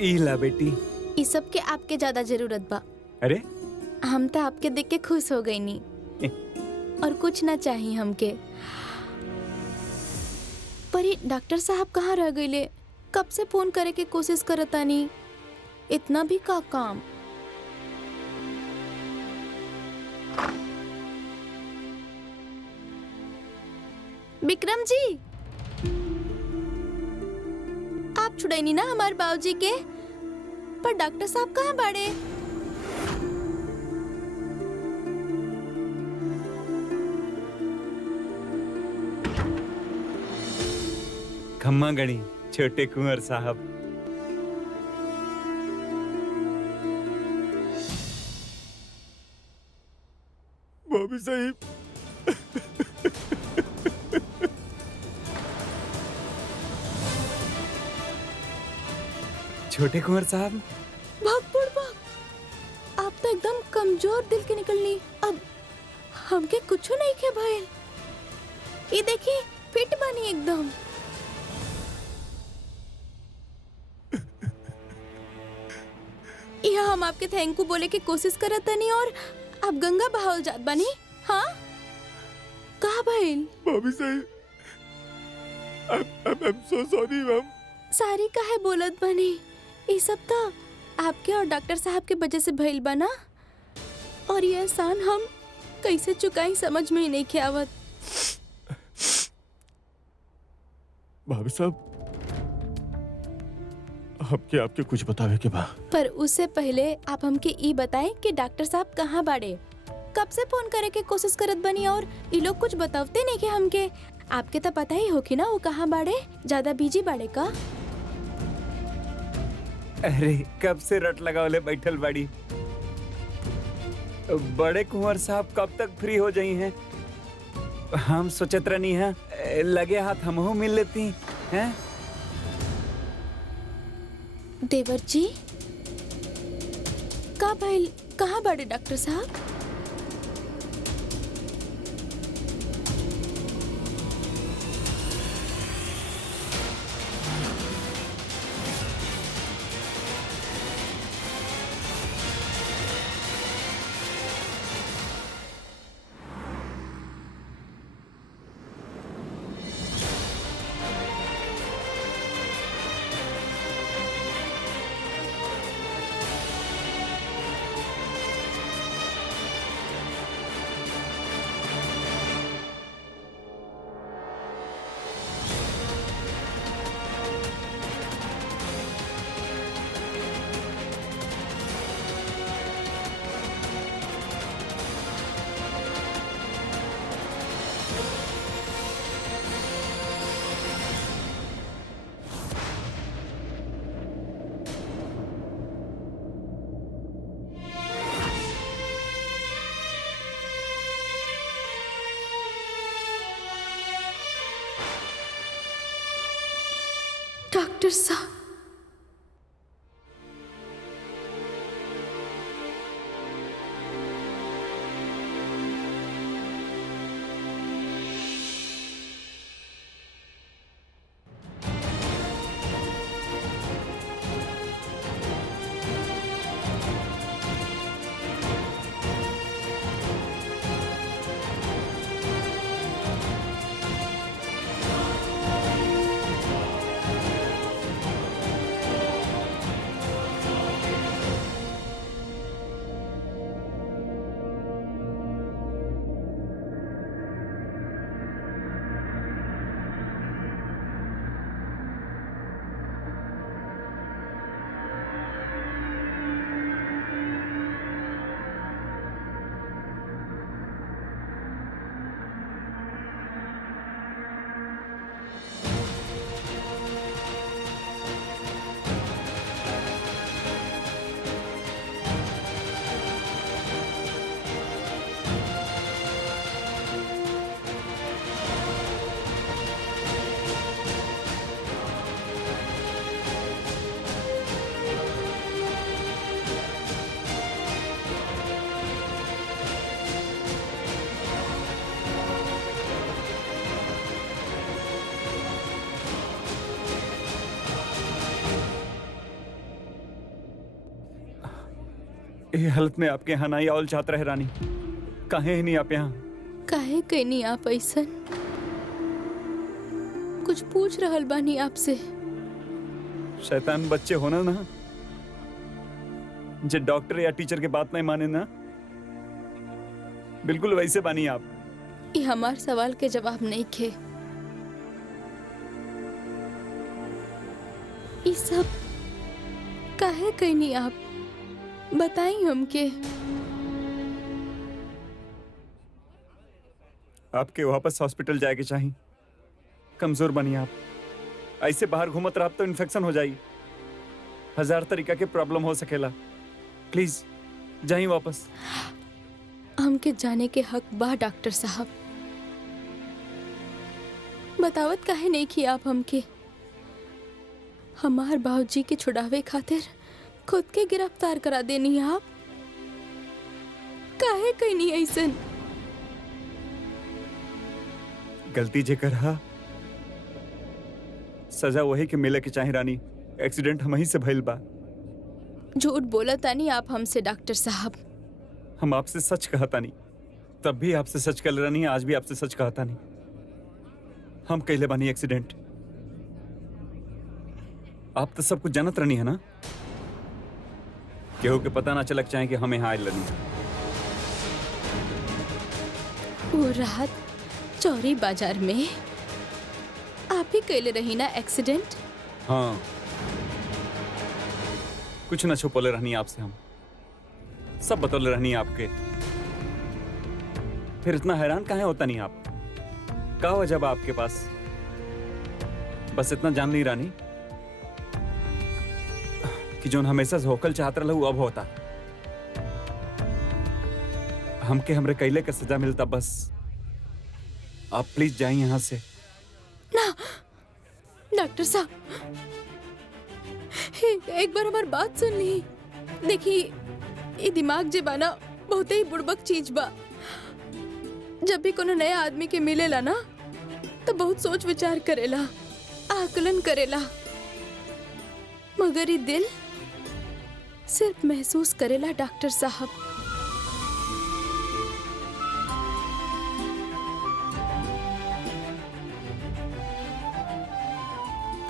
इला बेटी। इस सब के आपके ज्यादा जरूरत बा। अरे हम तो आपके देख के खुश हो गई नी और कुछ ना चाहिए हमके। पर ये डॉक्टर साहब कहाँ रह गईले? कब से फोन करे के कोशिश करता नी, इतना भी का काम। विक्रम जी, आप छुड़ैनी ना हमारे बाबूजी के, पर डॉक्टर साहब कहाँ बाड़े? खम्मा गणी छोटे कुंवर साहब। भाभी साहिब, छोटे कुंवर साहब। भाग, आप तो एकदम कमजोर दिल के निकलनी। अब हमके कुछ नहीं के भइल। ये देखिए फिट बनी एकदम। यहाँ हम आपके थैंक यू बोले की कोशिश करत नहीं और आप गंगा बहावल जात बनी। हाँ कहा भइल? भाभी साहिब, I'm so sorry मैम। सारी काहे बोलत बनी? ये सब तो आपके और डॉक्टर साहब के वजह से भइल बना, और ये एहसान हम कैसे चुकाई समझ में ही नहीं के आवत। भाभी साहब, आपके कुछ बतावे के बा। पर उससे पहले आप हमके ई बताएं कि डॉक्टर साहब कहाँ बाड़े? कब से फोन करे के कोशिश करत बनी और ये लोग कुछ बतावते नहीं के हमके। आपके तो पता ही होगी ना वो कहाँ बाड़े? ज्यादा बिजी बाड़े का? अरे कब से रट लगावले बैठल बाड़ी। बड़े कुंवर साहब कब तक फ्री हो जाई हैं? हम सोचत रहनी है लगे हाथ हमहू मिल लेती हैं। देवर जी का भइल? कहाँ बाड़े डॉक्टर साहब? डॉक्टर साहब, ये हालत में आपके यहाँ ना ही आवल चाहत रहे रानी। काहे ही नहीं आप यहाँ? काहे कहीं नहीं आप ऐसन? कुछ पूछ रहल बानी आपसे। शैतान बच्चे होना ना, जे डॉक्टर या टीचर के बात नहीं माने ना, बिल्कुल वैसे बानी आप। ये हमार सवाल के जवाब नहीं खे। ये सब काहे कहीं नहीं आप? बताई हमके। आपके वापस हॉस्पिटल जाके चाहिए। कमजोर बनी आप, ऐसे बाहर घूमत रहा तो इन्फेक्शन हो जाई। 1000 तरीका के प्रॉब्लम हो सकेला। प्लीज जाइए वापस। हमके जाने के हक बा डॉक्टर साहब। बतावत काहे नहीं की आप हमके? हमार बाबूजी के छुड़ावे खातिर खुद के गिरफ्तार करा देनी आप। काहे कहीं नहीं ऐसन? गलती जे करा, सजा वही के मिले के चाहे रानी। एक्सीडेंट हम ही से भइल बा। झूठ बोला तानी आप हमसे डॉक्टर साहब। हम आपसे सच कहता नहीं, तब भी आपसे सच कर रहा नहीं, आज भी आपसे सच कहता नहीं। हम कहले बानी एक्सीडेंट। आप तो सब कुछ जानत रहनी है ना? केहू के पता ना चलक चाहे कि हम यहाँ आए लनी। वो रात चौरी बाजार में आप ही कहले रही ना एक्सीडेंट? हाँ, कुछ ना छुपोले रहनी आपसे। हम सब बतौले रहनी आपके। फिर इतना हैरान काहे होता नहीं आप? का वजह बा आपके पास? बस इतना जान ली रानी कि जो हमेशा होकल चाहत रहू अब होता। हमके हमरे कैले का सजा मिलता। बस आप प्लीज जाइए यहाँ से। ना डॉक्टर साहब, एक बार हमारी बात सुन ली। देखिए, ये दिमाग जे बाना बहुत ही बुड़बक चीज बा। जब भी कोनो नया आदमी के मिलेला ना, तो बहुत सोच विचार करेला, आकलन करेला, मगर ये दिल सिर्फ महसूस करेला डॉक्टर साहब।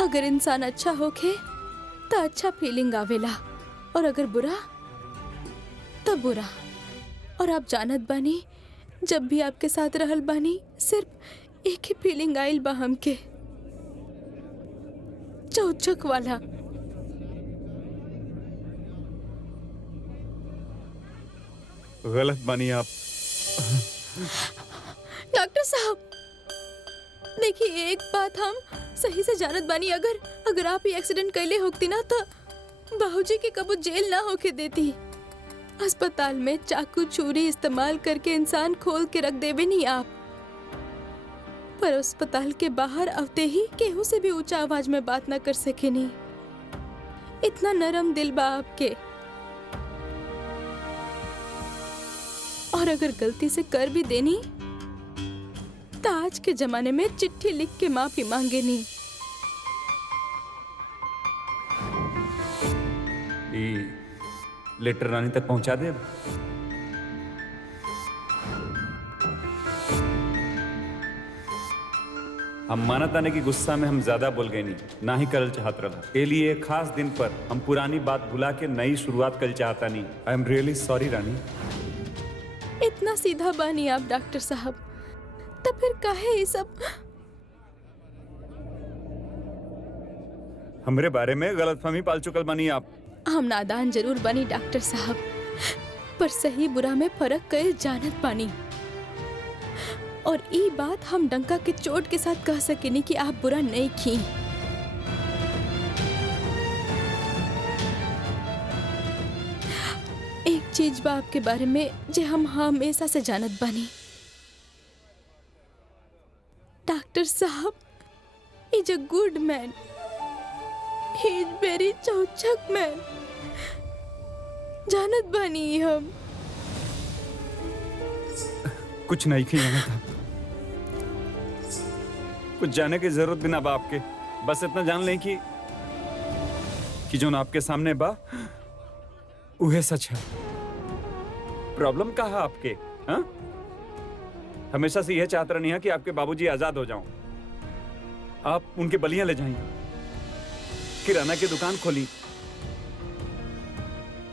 अगर इंसान अच्छा होके तो अच्छा फीलिंग आवेला, और अगर बुरा तो बुरा। और आप जानत बानी, जब भी आपके साथ रहल बानी सिर्फ एक ही फीलिंग आइल बा हमके, चौचक वाला। गलत बानी आप। डॉक्टर साहब देखिए, एक बात हम सही से जानत बानी, अगर आप ये एक्सीडेंट कैले होती ना तो बाबूजी के कबू जेल ना होके देती। अस्पताल में चाकू छुरी इस्तेमाल करके इंसान खोल के रख देवे नहीं आप, पर अस्पताल के बाहर आवते ही केहू से भी ऊंचा आवाज में बात ना कर सके नहीं। इतना नरम दिल बा आपके। और अगर गलती से कर भी देनी तो आज के जमाने में चिट्ठी लिख के माफी मांगे नहीं। लेटर रानी तक पहुंचा दे। हम मानत आने की गुस्सा में हम ज्यादा बोल गए नहीं, ना ही करल चाहत रहा। के लिए एक खास दिन पर हम पुरानी बात भुला के नई शुरुआत कर चाहता नहीं। आई एम रियली सॉरी रानी। इतना सीधा बानी आप डॉक्टर साहब, तो फिर काहे ये सब? हमरे बारे में गलतफहमी पाल चुकल बानी आप। हम नादान जरूर बनी डॉक्टर साहब, पर सही बुरा में फर्क कर जानत बानी। और ये बात हम डंका के चोट के साथ कह सकेनी कि आप बुरा नहीं की। एक चीज बा आपके बारे में जे हम हमेशा से जानत बानी डॉक्टर साहब, is a good man, he is very चौचक मैन। जानत बानी हम। कुछ नहीं किया था, कुछ जाने की जरूरत भी ना बा आपके। बस इतना जान लें कि जो ना आपके सामने बा उहे सच है। प्रॉब्लम कहा है आपके? हाँ, हमेशा से यह चाहता नहीं है कि आपके बाबूजी आजाद हो जाऊं। आप उनके बलियां ले जाएं, किराना की दुकान खोली,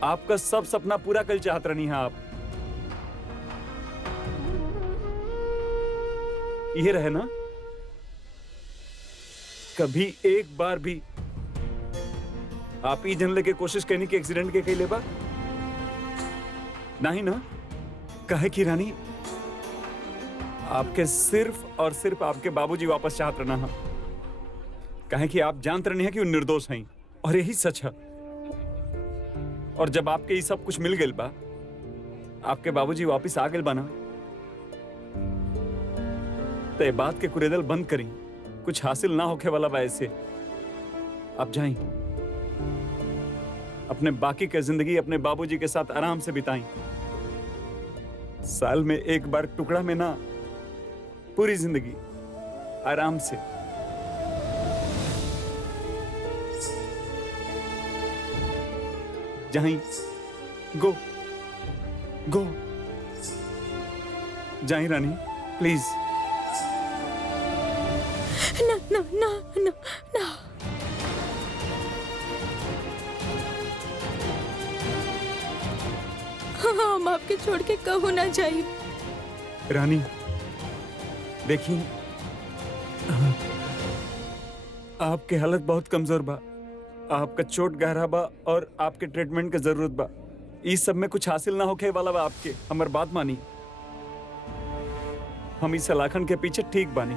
आपका सब सपना पूरा कर चाहते नहीं है आप। ये रहे ना, कभी एक बार भी आप ही जनले के कोशिश करने की एक्सीडेंट के कई लेबा नहीं ना? कहे कि रानी, आपके सिर्फ और सिर्फ आपके बाबूजी वापस चाहते रहना है। कहे कि आप जानते नहीं है कि वो निर्दोष हैं, और यही सच है। और जब आपके ये सब कुछ मिल गए बा, आपके बाबूजी वापस आ गए बना, तो ये बात के कुरेदल बंद करी। कुछ हासिल ना होके वाला बा ऐसे। आप जाएं, अपने बाकी की जिंदगी अपने बाबूजी के साथ आराम से बिताएं। साल में एक बार टुकड़ा में ना, पूरी जिंदगी आराम से। जाएं, गो गो जाएं रानी, प्लीज। ना ना ना ना ना। हम आपके छोड़ के कहूँ ना जाइए। रानी देखिए, आपकी हालत बहुत कमजोर बा, आपका चोट गहरा बा और आपके ट्रीटमेंट की जरूरत बा। इस सब में कुछ हासिल ना होके वाला बा आपके। हमार बात मानी, हम इस सलाखन के पीछे ठीक बानी।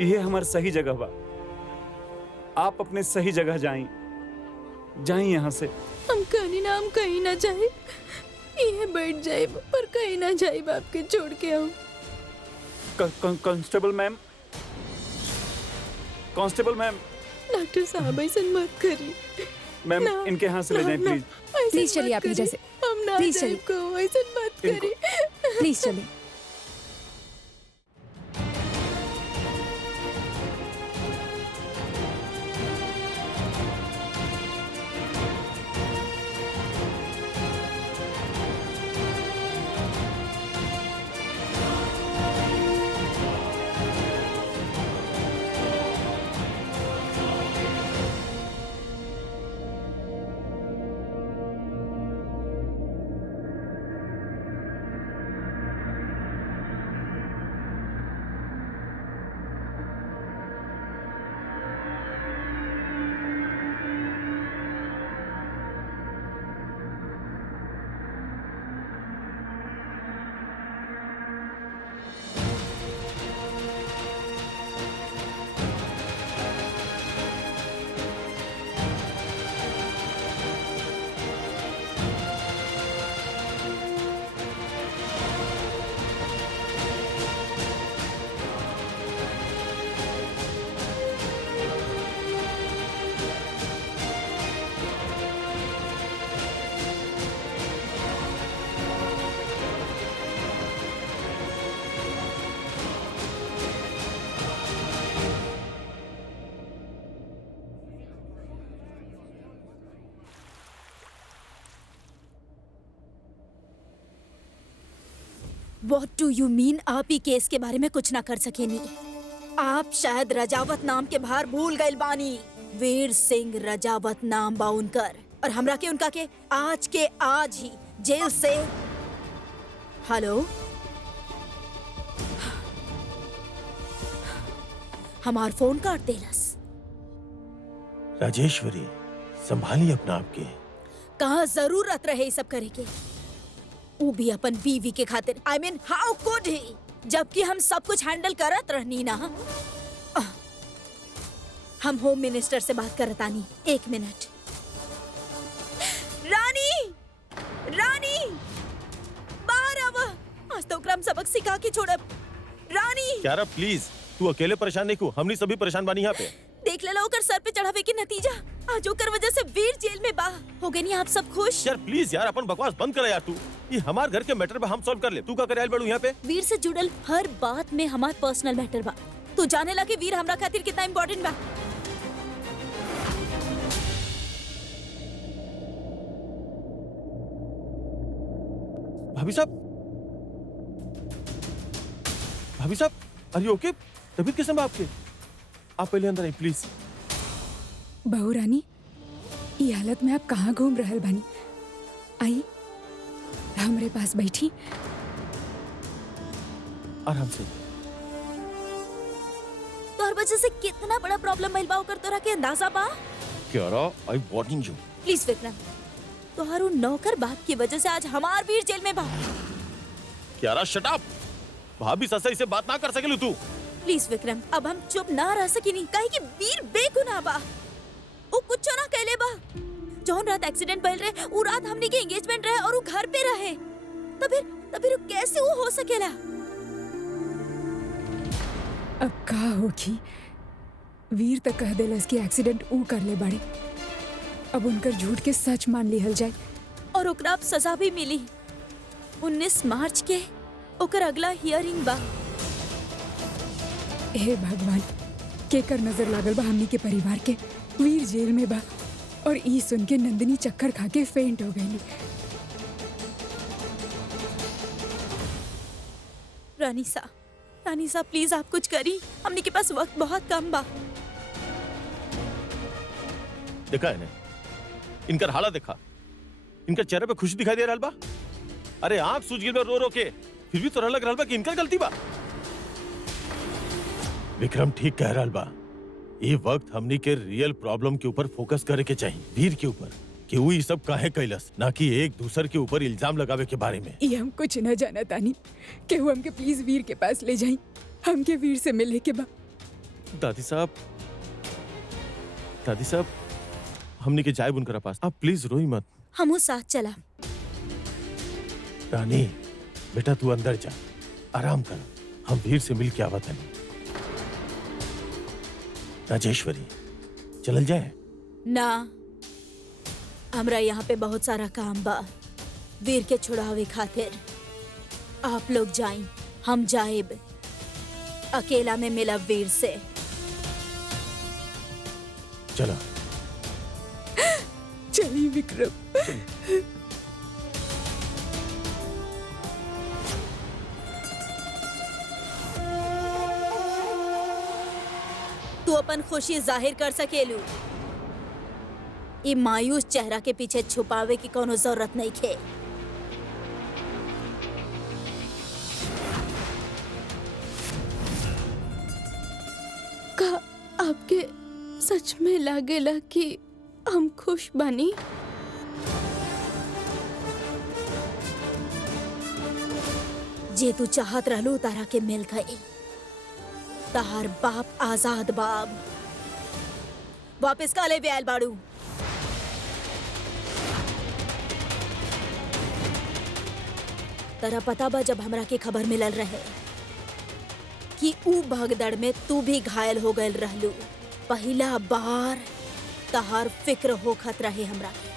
यह हमार सही जगह बा। आप अपने सही जगह जाएं, जाएं यहाँ से। हम कहीं ना जाए, ये बैठ जाए पर कहीं ना जाए, आपके छोड़ के हम। Constable ma'am, constable ma'am. Doctor साहब ऐसा मत करिए मैम, ना, इनके यहाँ से ले जाएं प्लीज। प्लीज चलिए आप नीचे से। हम ना प्लीज जाए चलिए। को ऐसा मत इनको- करिए। प्लीज चलिए। What do you mean आप ही केस के बारे में कुछ ना कर सके नहीं? आप शायद रजावत नाम के बाहर भूल गए बानी। वीर सिंह रजावत नाम बा उनकर, और हमरा के उनका के आज ही जेल से। हेलो, हमार फोन काट देलस। राजेश्वरी, संभालिए अपना आपके। कहाँ जरूरत रहे सब करे के, वो भी अपन बीवी के खातिर। I mean, how could he? जबकि हम सब कुछ हैंडल करत रहनी ना। हम होम मिनिस्टर से बात करत आनी। 1 मिनट। रानी, रानी, बाहर आवा। आज तो क्रम सबक सिखा के छोड़ब। रानी, क्यारा प्लीज, तू अकेले परेशान नहीं को, हमनी सभी परेशान बानी यहाँ पे। देख ले लो ओकर सर पे चढ़ावे के नतीजा। आज ओकर वजह से वीर जेल में बा। हो गए नहीं आप सब खुश? यार प्लीज यार, अपन बकवास बंद कर यार। तू ये हमार घर के मैटर पे हम सॉल्व कर ले। तू का करे बड़ू यहाँ पे? वीर से जुड़ल हर बात में हमार पर्सनल मैटर बा। तू जाने ला कि वीर हमरा खातिर कितना इम्पोर्टेंट बा। भाभी साहब, भाभी साहब, अरे ओके? तबीयत कैसे है आपके? आप पहले अंदर आइए प्लीज। बहू रानी, ये हालत में आप कहाँ घूम रहल बानी? आई हमरे पास बैठी। आराम से। तोहर वजह से कितना बड़ा प्रॉब्लम भइल बा ओकर तोरा के अंदाजा बा? क्यारा, आई वार्निंग यू। प्लीज विक्रम, तोहारू नौकर बाप की वजह से आज हमार वीर जेल में बा। क्यारा शट अप। भाभी ससा इसे बात ना कर सकेलू तू। प्लीज विक्रम, अब हम चुप ना रह सकिनी काहे कि वीर बेगुनाह बा। वो कुछ ना कहले बा। जौन रात एक्सीडेंट भइल रहे उ रात हमनी के एंगेजमेंट रहे और वो घर पे रहे। तब फिर वो कैसे वो हो सकेला? अब का होगी? वीर तक कह देलस कि एक्सीडेंट ऊ कर ले बड़े। अब उनकर झूठ के सच मान लिहल जाए। और ओकरा अब सजा भी मिली। 19 मार्च के ओकर अगला हियरिंग बा। हे भगवान, केकर नजर लागल बा हमनी के परिवार के? वीर जेल में बा और ई सुन के नंदिनी चक्कर खा के फेंट हो गई। रानी सा प्लीज आप कुछ करी। हमनी के पास वक्त बहुत कम बा। देखा है ने? इनकर हालत देखा। इनकर चेहरे पे खुशी दिखाई दे रहल बा। अरे आंख सूज गइल बा रो रो के, फिर भी तोरा लग रहल बा कि इनकर गलती बा। विक्रम ठीक कह रहल बा। ये वक्त हमनी के रियल प्रॉब्लम के ऊपर फोकस करे के चाहिए, वीर के ऊपर, कि वो ये सब काहे कैलस, ना कि एक दूसर के ऊपर इल्जाम लगावे के बारे में। ये हम कुछ न जाना तानी। केहू हमके प्लीज वीर के पास ले जाई। हमके वीर से मिले के बा। दादी साहब, हमनी के जाए उनकरा पास। आप प्लीज रोई मत। हमू साथ चला। रानी बेटा तू अंदर जा, आराम कर। हम वीर से मिल के आवत हैं। राजेश्वरी चलल जाए? ना, हमरा यहाँ पे बहुत सारा काम बा वीर के छुड़ावे खातिर। आप लोग जाएं, हम जाएब। अकेला में मिलब वीर से। चला। चलिए विक्रम। तू अपन खुशी जाहिर कर सकेलू। ई मायूस चेहरा के पीछे छुपावे की कोनो जरूरत नहीं खे। का आपके सच में लागेला कि हम खुश बानी? जे तू चाहत रहलू तारा के मिल गई। तार बाप आजाद बाब वापस काले भी आयल बाड़ू। तरा पता बा जब हमरा के खबर मिलल रहे कि ऊ भगदड़ में तू भी घायल हो गयल रहलू, पहला बार तहार फिक्र होखत रहे हमरा के।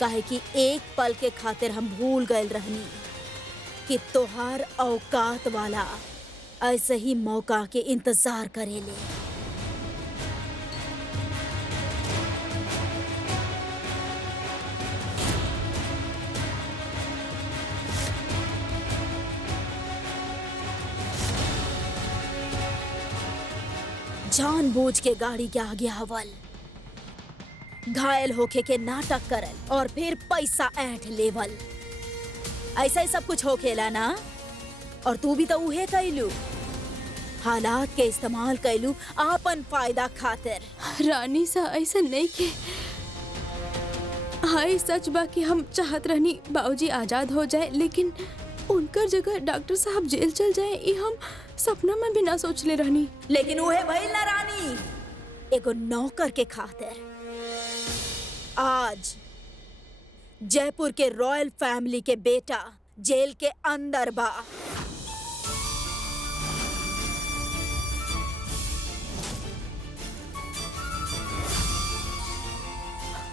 काहे कि एक पल के खातिर हम भूल गयल रहनी कि तोहार औकात वाला ऐसे ही मौका के इंतजार करेले। जानबूझ के गाड़ी के आगे आवल, घायल होके के नाटक करल और फिर पैसा ऐंठ लेवल। ऐसा ही सब कुछ होखेला ना? और तू भी तो उहे कैलू। हालात के इस्तेमाल कैलू आपन फायदा खातिर। रानी सा ऐसा नहीं के। हाय सच बा कि हम चाहत रहनी बाबूजी आजाद हो जाए, लेकिन उनकर जगह डॉक्टर साहब जेल चल जाए, ये हम सपना में भी ना सोचले रहनी। लेकिन उहे भइल ना रानी। एगो नौकर के खातिर आज जयपुर के रॉयल फैमिली के बेटा जेल के अंदर बा।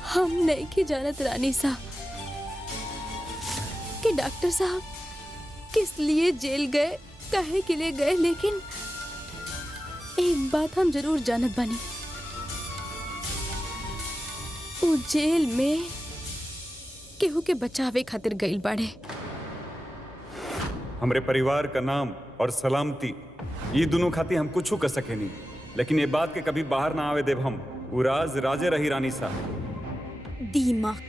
हम नहीं की जानत रानी साहब कि डॉक्टर साहब किस लिए जेल गए, काहे के लिए गए, लेकिन एक बात हम जरूर जानत बानी। वो जेल में केहू के बचावे खातिर गइल बाड़े। हमरे परिवार का नाम और सलामती ये दोनों खाती हम कुछ कर सके नहीं, लेकिन ये बात के कभी बाहर ना आवे देव हम। वो राज राजे रही रानी सा। दीमक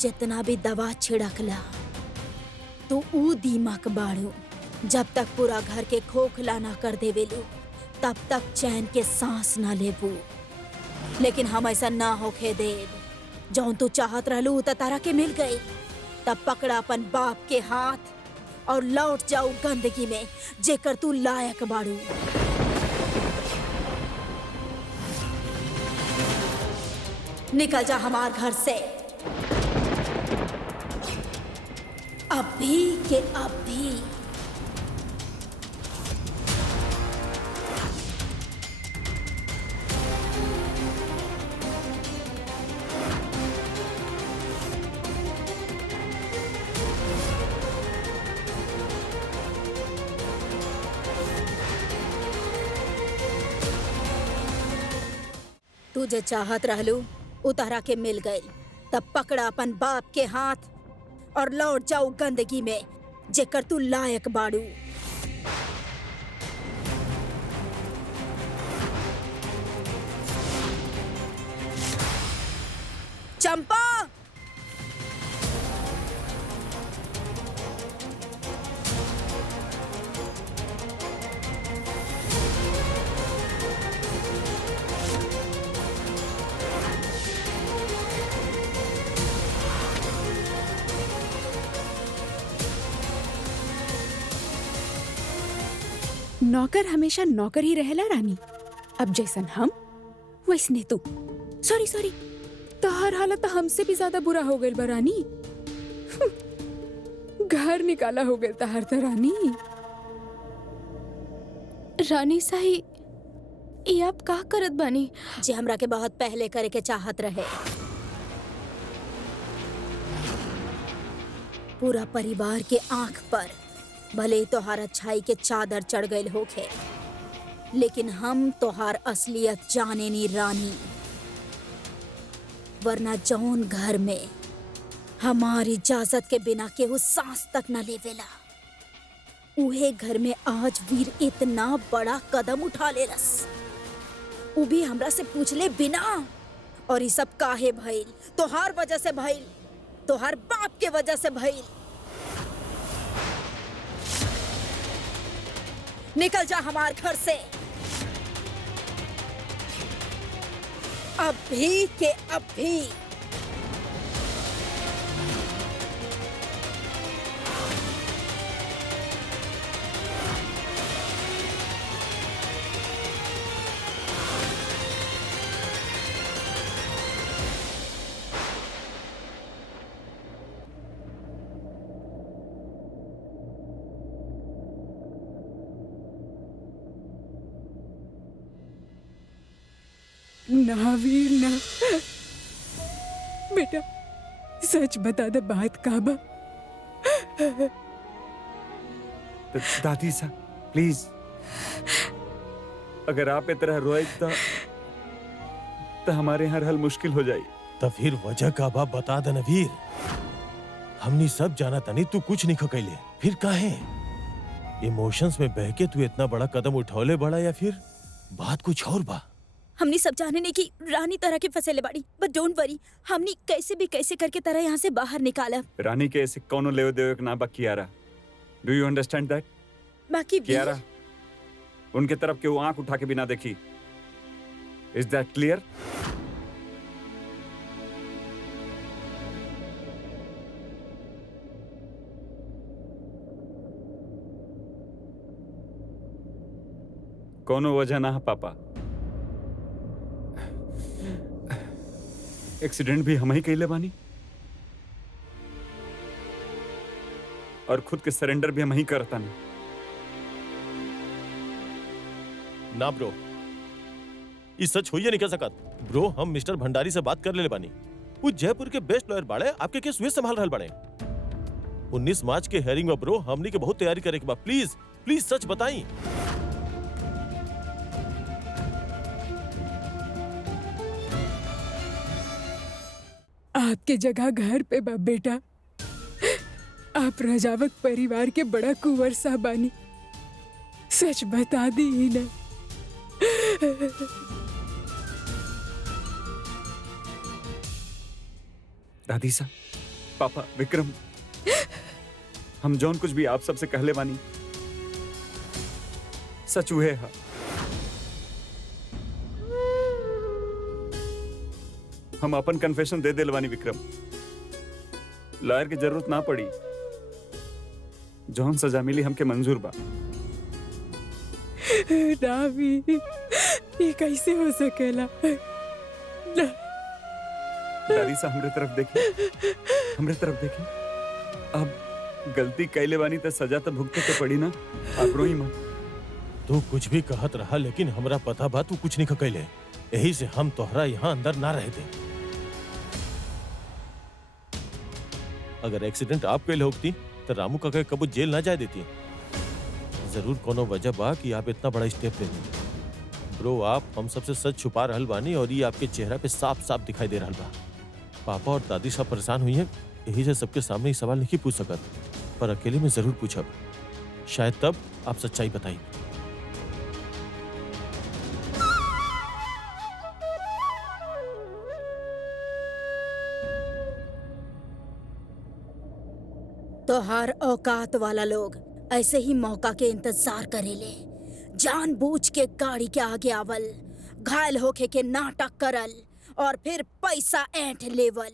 जितना भी दवा छिड़कला तो ऊ दीमक बाड़ू। जब तक पूरा घर के खोखला ना कर देवेलू तब तक चैन के सांस ना लेबू। लेकिन हम ऐसा ना होके देव। जौन तू चाहत रहलू त तारा के मिल गई। तब पकड़ा अपन बाप के हाथ और लौट जाऊ गंदगी में जेकर तू लायक बाड़ू। निकल जा हमार घर से अभी के अभी। तू जे चाहत रहलू उतारा के मिल गई। तब पकड़ा अपन बाप के हाथ और लौट जाओ गंदगी में जेकर तू लायक बाड़ू। चंपा नौकर हमेशा नौकर ही रहेला रानी। अब जैसन हम वैसने तू। सॉरी तहार हालत तो हमसे भी ज्यादा बुरा हो गइल बा रानी। घर निकाला हो गइल तहार तो रानी। रानी साही ये आप का करत बानी? जे हमरा के बहुत पहले करे के चाहत रहे। पूरा परिवार के आंख पर भले ही तोहार अच्छाई के चादर चढ़ गए होखे, लेकिन हम तोहार असलियत जाने नी रानी। वरना जौन घर में हमारी इजाजत के बिना केहू सांस तक न लेवेला, उहे घर में आज वीर इतना बड़ा कदम उठा लेलस, उ भी हमरा से पूछले बिना। और ये सब काहे भइल? तोहार वजह से भइल, तोहार बाप के वजह से भइल। निकल जा हमार घर से अभी के अभी। ना वीर ना। बेटा सच बता दे बात का बा। दादी सा प्लीज, अगर आप ए तरह रोए तो हमारे हर हल मुश्किल हो जाए। तो फिर वजह का बा बता दे न वीर। हमनी सब जाना तनी तू कुछ नहीं कैले, फिर काहे इमोशंस में बह के तू इतना बड़ा कदम उठौले बड़ा, या फिर बात कुछ और बा? हमनी सब जाने ने की रानी तरह के फसेले बाड़ी, बट डोंट वरी, हमनी कैसे भी कैसे करके तरह यहाँ से बाहर निकाला। रानी के ऐसे कौनो लेवे देवे ना बा Kiara. Do you understand that? बाकी कियारा, उनके तरफ के वो आंख उठा के बिना देखी। Is that clear? कोनो वजह ना है पापा। एक्सीडेंट भी हम ही कैले बानी और खुद के सरेंडर भी हम ही करता नहीं। ना ब्रो, ये सच हो ही नहीं कर सकत। ब्रो हम मिस्टर भंडारी से बात कर ले बानी। वो जयपुर के बेस्ट लॉयर बाड़े, आपके केस वे संभाल रहल बाड़े। 19 मार्च के हेयरिंग में ब्रो हमनी के बहुत तैयारी करे के बा। प्लीज प्लीज सच बताई। आपके जगह घर पे बा बेटा। आप रजावत परिवार के बड़ा कुंवर साहब बानी, सच बता दी ही ना। दादी सा, पापा, विक्रम, हम जौन कुछ भी आप सबसे कहले बानी सच हुए हा। हम अपन कन्फेशन दे दिल बानी विक्रम, लॉयर की जरूरत ना पड़ी, जौन सजा मिली हमके मंजूर बा। नावी, ये कैसे हो सकेला? ना। दादी सा हमरे तरफ देखी, हमरे तरफ देखी। अब गलती कैले बानी तो सजा तो भुगते तो पड़ी ना, आप रोई मत। तू कुछ भी कहत रहा, लेकिन हमरा पता बा तू कुछ नहीं कैले। यही से हम तोहरा यहाँ अंदर ना रह दे। अगर एक्सीडेंट आप कैले होती तो रामू का कबू जेल ना जाए देती। जरूर कोनो वजह बा कि आप इतना बड़ा स्टेप ले ली। ब्रो, आप हम सबसे सच छुपा रहल बानी और ये आपके चेहरा पे साफ साफ दिखाई दे रहल बा। पापा और दादी सब परेशान हुई हैं, यही से सबके सामने ही सवाल नहीं पूछ सकत, पर अकेले में जरूर पूछब। शायद तब आप सच्चाई बताई। तोहार औकात वाला लोग ऐसे ही मौका के इंतजार करेले, जानबूझ के गाड़ी के आगे आवल, घायल होके के नाटक करल और फिर पैसा ऐंठ लेवल।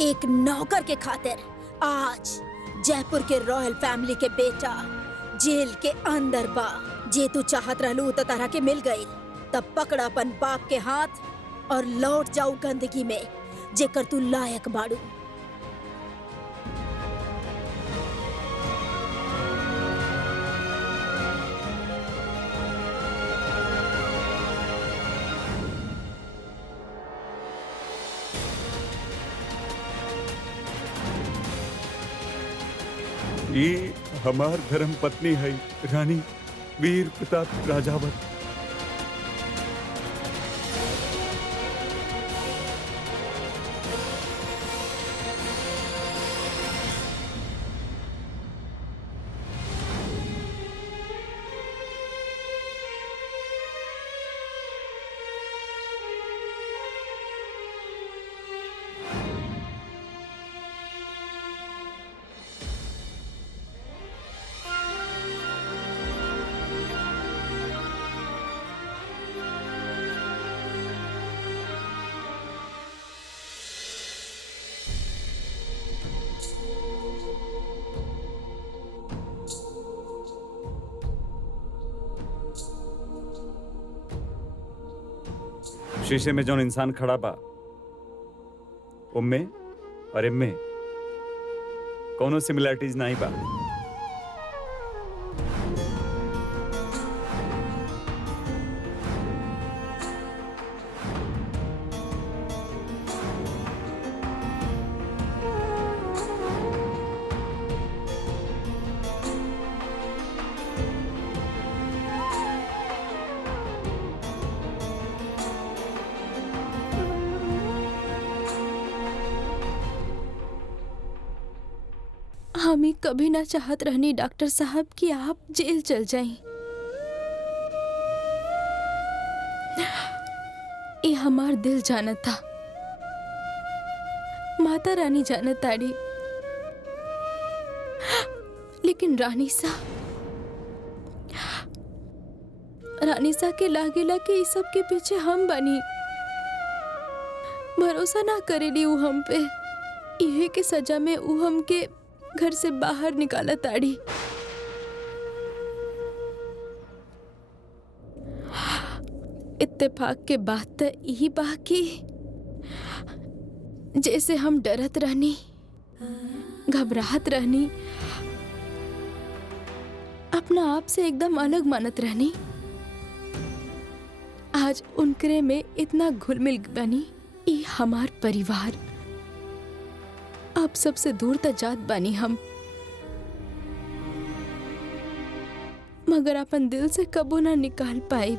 एक नौकर के खातिर आज जयपुर के रॉयल फैमिली के बेटा जेल के अंदर बा। जे तू चाहत रहलू तो तरह के मिल गई। तब पकड़ अपन बाप के हाथ और लौट जाऊ गंदगी में जेकर तू लायक बाड़ू। ये हमार धर्म पत्नी है, रानी वीर प्रताप राजावत। शीशे में जौन इंसान खड़ा बा, उम्मे और इम्मे कोनो सिमिलरिटीज नहीं बा। हमें कभी ना चाहत रहनी डॉक्टर साहब कि आप जेल चल जाएं। ये हमार दिल जानत था, माता रानी जानत ताड़ी, लेकिन रानी सा के लागेला कि इस सब के पीछे हम बनी। भरोसा ना करेली ऊ हम पे। इहे के सजा में ऊ हमके घर से बाहर निकाला ताड़ी। इत्तेफाक के बात तो यही बाकी जैसे हम डरत रहनी, घबराहत रहनी, अपना आप से एकदम अलग मानत रहनी, आज उनकरे में इतना घुल मिल बनी। ये हमार परिवार अब सबसे दूर तक जात बानी हम। मगर अपन दिल से कबो ना निकाल पाई।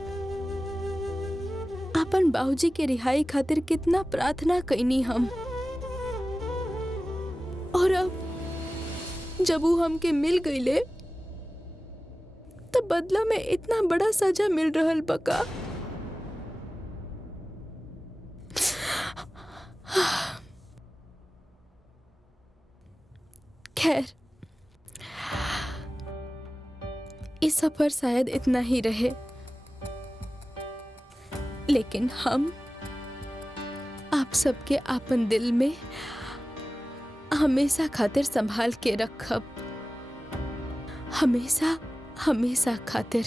अपन बाबूजी के रिहाई खातिर कितना प्रार्थना कईनी हम, और अब जब वो हमके मिल गईले तब बदला में इतना बड़ा सजा मिल रहल बका। खैर, इस सफर शायद इतना ही रहे, लेकिन हम आप सबके आपन दिल में हमेशा खातिर संभाल के रखब, हमेशा हमेशा खातिर।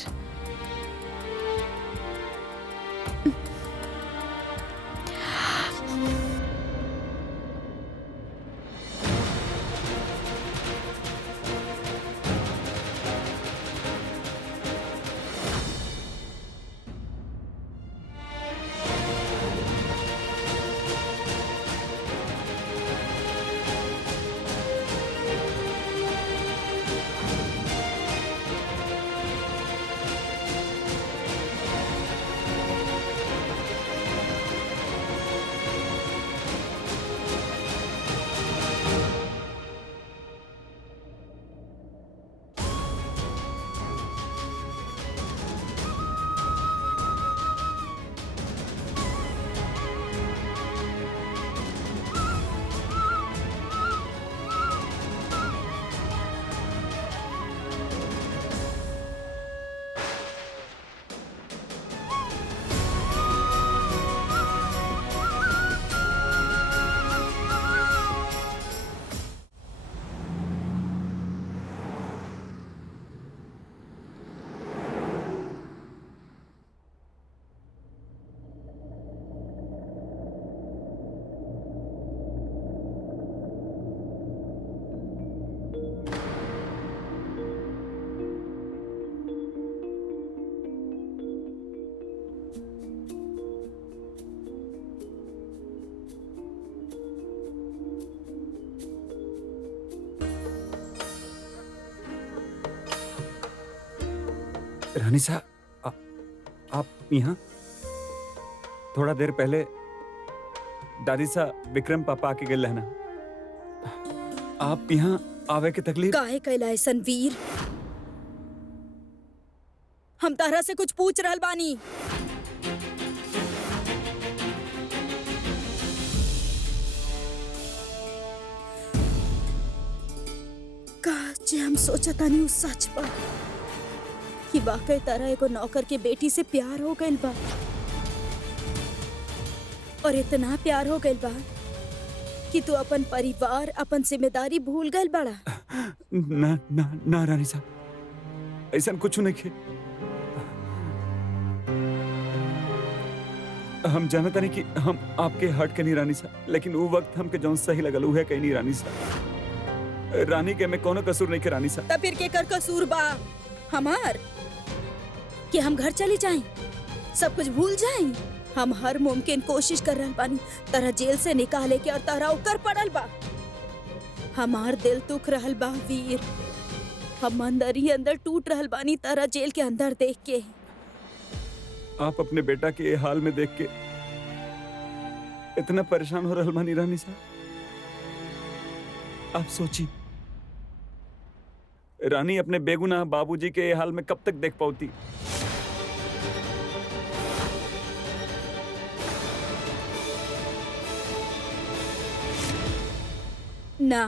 रानी साहब, आप यहाँ? थोड़ा देर पहले दादी साहब विक्रम पापा आके गए रहना। आप यहाँ आवे के तकलीफ? काहे कैला ऐसन वीर? हम तारा से कुछ पूछ रहल बानी। का जे हम सोचतानी उ सच बा कि वाकई तारा एगो नौकर के बेटी से प्यार हो गइल बा, और इतना प्यार हो गइल बा कि तू अपन परिवार, अपन जिम्मेदारी भूल गइल बाड़ा। ना ना ना रानी साहब, ऐसा कुछ नहीं के। हम जानता नहीं कि हम आपके हर्ट के नहीं रानी साहब, लेकिन वो वक्त हमके जौन सही लगल उहे कहीं नहीं रानी साहब। रानी के में कोनो कसूर नहीं के रानी साहब। तब फिर के कर कसूर बा हमार कि हम घर चली जाएं, सब कुछ भूल जाएं? हम हर मुमकिन कोशिश कर रहल बानी तारा जेल से निकाले के, और तारा उकर पड़ल बा। हमार दिल दुख रहल बा वीर, हम अंदर ही अंदर टूट रहल बानी तारा जेल के अंदर देख के। आप अपने बेटा के हाल में देख के इतना परेशान हो रहल बानी रानी साहब। आप सोची, रानी अपने बेगुनाह बाबूजी के हाल में कब तक देख पाती? ना,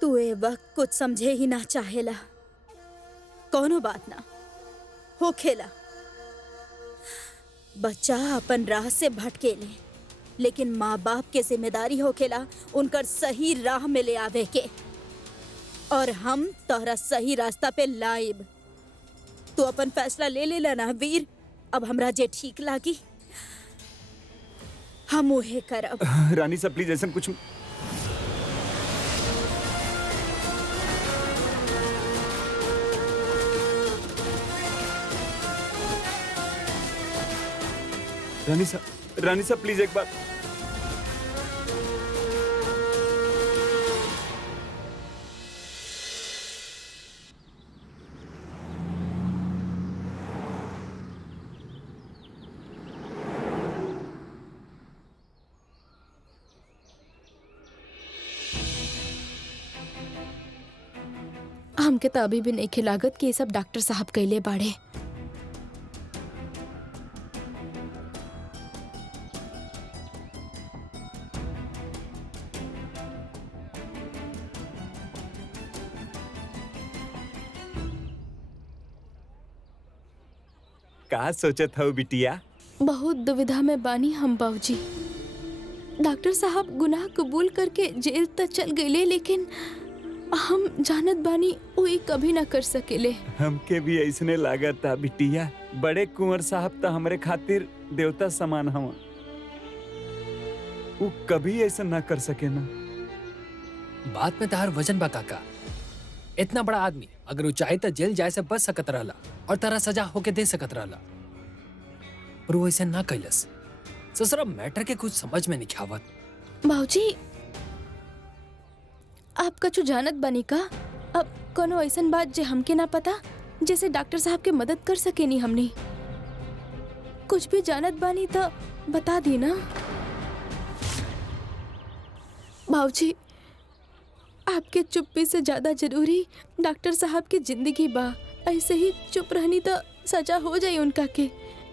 तू ए वक्त कुछ समझे ही ना चाहेला। कोनो बात ना हो खेला। बच्चा अपन राह से भटकेले, लेकिन माँ बाप के जिम्मेदारी होखेला उनकर सही राह में ले आवे के, और हम तोहरा सही रास्ता पे लाइब। तू अपन फैसला ले लेला ना वीर। अब हमरा जे ठीक लागी हम उहे करब। रानी साहब प्लीज ऐसा कुछ। रानी साहब प्लीज एक बार। हमके तो अभी भी नहीं खिलागत कि ये सब डॉक्टर साहब कैले बाड़े। का सोचत हो बिटिया? बहुत दुविधा में बानी हम बाबूजी। डॉक्टर साहब गुनाह कबूल करके जेल तक चल गए, लेकिन हम जानत बानी वो ये कभी ना कर सकेले। हमके भी ऐसने लागत था बिटिया। बड़े कुंवर साहब तो हमरे खातिर देवता समान हवा। वो कभी ऐसा ना कर सके ना। बात में तार वजन बा काका। इतना बड़ा आदमी अगर वो चाहे तो जेल जाए से बच सकत रहला और तारा सजा होके दे सकत रहला, पर वो ऐसे ना कैलस। ससुरा मैटर के कुछ समझ में नहीं आवत। बाबूजी आप कछु जानत बानी का? अब कोनो ऐसन बात जे हमके ना पता, जैसे डॉक्टर साहब के मदद कर सके नी हमने। कुछ भी जानत बानी तो बता दी ना। बाबूजी आपके चुप्पी से ज्यादा जरूरी डॉक्टर साहब की जिंदगी बा। ऐसे ही चुप रहनी तो सजा हो जाए उनका के।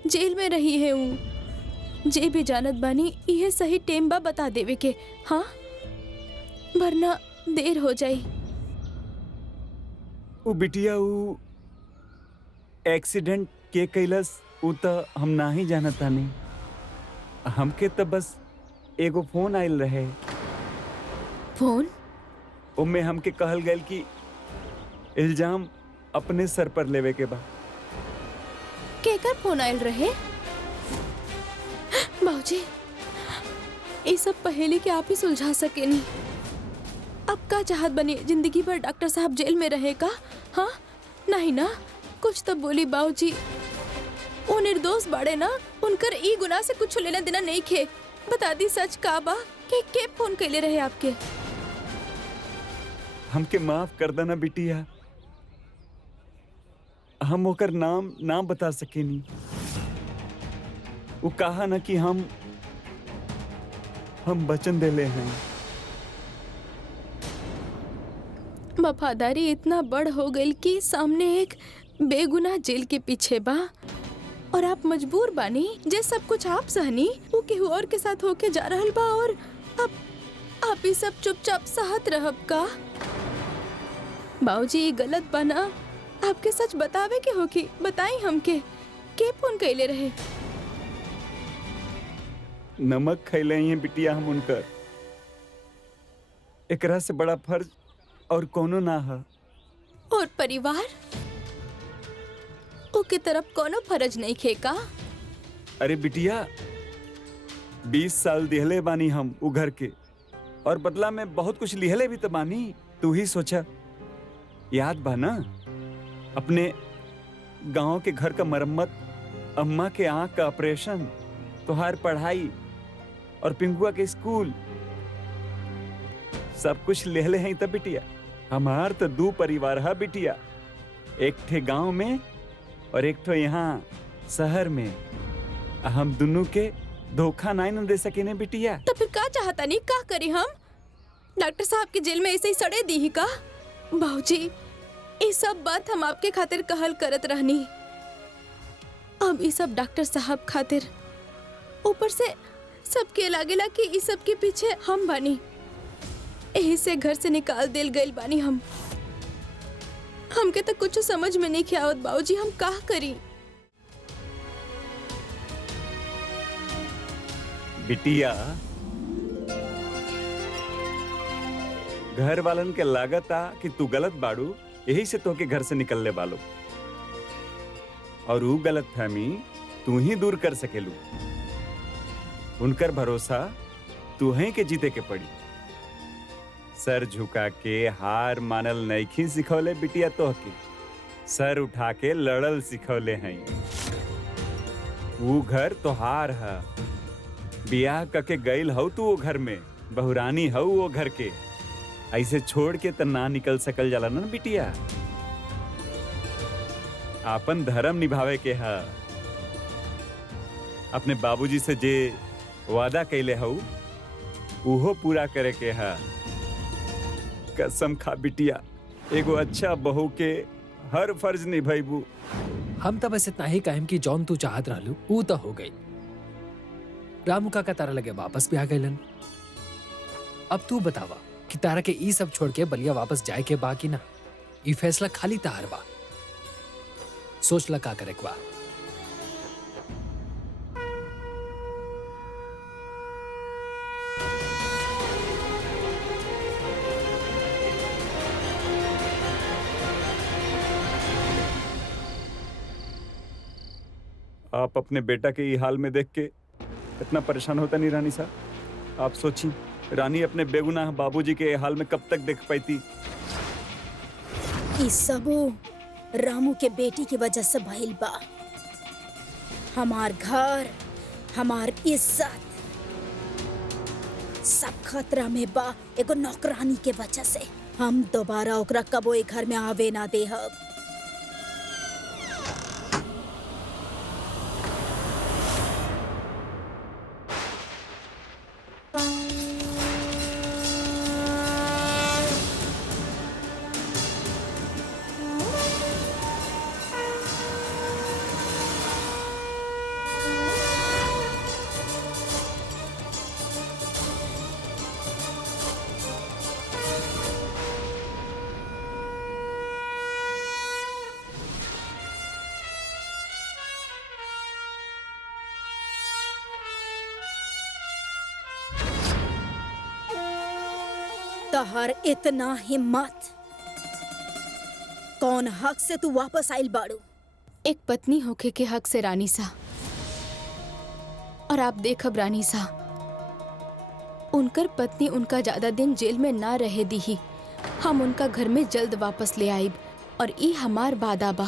जेल में रही है वो। जे भी जानत बानी यह सही टेम बा बता देवे के, हाँ, वरना देर हो जाई। वो बिटिया वो एक्सीडेंट के कैलस वो तो हम ना ही जानता नहीं। हमके तो बस एगो फोन आयल रहे। फोन? उनमें हमके कहल गए कि इल्जाम अपने सर पर लेवे के बा। केकर फोन आयल रहे? बाबूजी ये सब पहेली के आप ही सुलझा सके नहीं। अब का चाहत बनी जिंदगी भर डॉक्टर साहब जेल में रहे का? हाँ नहीं ना, कुछ तो बोली बाबूजी। वो निर्दोष बाड़े ना, उनकर ई गुनाह से कुछ लेना देना नहीं खे। बता दी सच का बा के फोन कैले रहे आपके? हमके माफ कर देना बिटिया। हम ओकर नाम ना बता सकेनी। वो कहा ना कि हम वचन देले हैं। वफादारी इतना बड़ हो गई कि सामने एक बेगुनाह जेल के पीछे बा और आप मजबूर बानी जे सब कुछ आप सहनी वो केहू और के साथ होके जा रहल बा, और अब आप ही सब चुपचाप सहत रहब का? बाबूजी ये गलत बना। आपके सच बतावे के होगी, बताई हमके के फोन कैले रहे? नमक खैले हैं बिटिया हम उनकर। एकरा से बड़ा फर्ज और कोनो ना है। और परिवार ओके तरफ कोनो फर्ज नहीं खेका? अरे बिटिया 20 साल दिहले बानी हम उ घर के, और बदला में बहुत कुछ लिहले भी तो बानी। तू ही सोचा, याद बा ना अपने गांव के घर का मरम्मत, अम्मा के आंख का ऑपरेशन, तुहार पढ़ाई और पिंकुआ के स्कूल, सब कुछ लेहले हैं तब बिटिया। हमार तो 2 परिवार है बिटिया, एक ठे गांव में और एक ठो यहाँ शहर में। हम दोनों के धोखा नहीं न दे सके ने बिटिया। तो फिर का चाहता नहीं, का करी हम? डॉक्टर साहब के जेल में ऐसे ही सड़े दी ही का? बाबूजी ये सब बात हम आपके खातिर कहल करत रहनी। अब ये सब डॉक्टर साहब खातिर, ऊपर से सबके लागेला कि इस सब के पीछे हम बानी। यही से घर से निकाल देल गइल बानी हम। हमके तो कुछ समझ में नहीं आवत बाबूजी, हम का करी? बिटिया घर वालन के लागत आ कि तू गलत बाड़ू, यही से तोके घर से निकलने वालो, और वो गलत फहमी तू ही दूर कर सकेलू। उनकर भरोसा तू ही के जीते के पड़ी। सर झुका के हार मानल नईखी सिखौले बिटिया, तोहके सर उठा के लड़ल सिखौले हैं। वो घर तोहार है, बियाह करके गईल हऊ तू वो घर में, बहुरानी हऊ वो घर के। ऐसे छोड़ के तो ना निकल सकल जाला ना बिटिया। आपन धर्म निभावे के है। अपने बाबूजी से जे वादा कैले हऊ उहो पूरा करे के है। कसम खा बिटिया, एगो अच्छा बहू के हर फर्ज निभाइबू। हम तो बस इतना ही कहेम कि जौन तू चाहत रहलू ऊ तो हो गई। रामू काका तारा लगे वापस भी आ गइलन। अब तू बतावा कि तारा के ई सब छोड़ के बलिया वापस जाए के बा कि ना। ई फैसला खाली तार बा, सोच ला का करे के बा। आप अपने बेटा के ये हाल में देख के इतना परेशान होता नहीं रानी साहब। आप सोची रानी अपने बेगुनाह बाबूजी के ये हाल में कब तक देख पाती। ई सबो रामू के बेटी की वजह से भइल बा। हमार घर, हमार इज्जत सब खतरा में बा एगो नौकरानी के वजह से। हम दोबारा ओकरा कबो ए घर में आवे ना देहब। तोहर इतना हिम्मत, कौन हक से तू वापस आइल बाड़ू? एक पत्नी होके के हक से रानी सा। और आप देखब रानी सा, उनकर पत्नी उनका ज्यादा दिन जेल में ना रहे दी ही। हम उनका घर में जल्द वापस ले आइब और ई हमार वादा बा।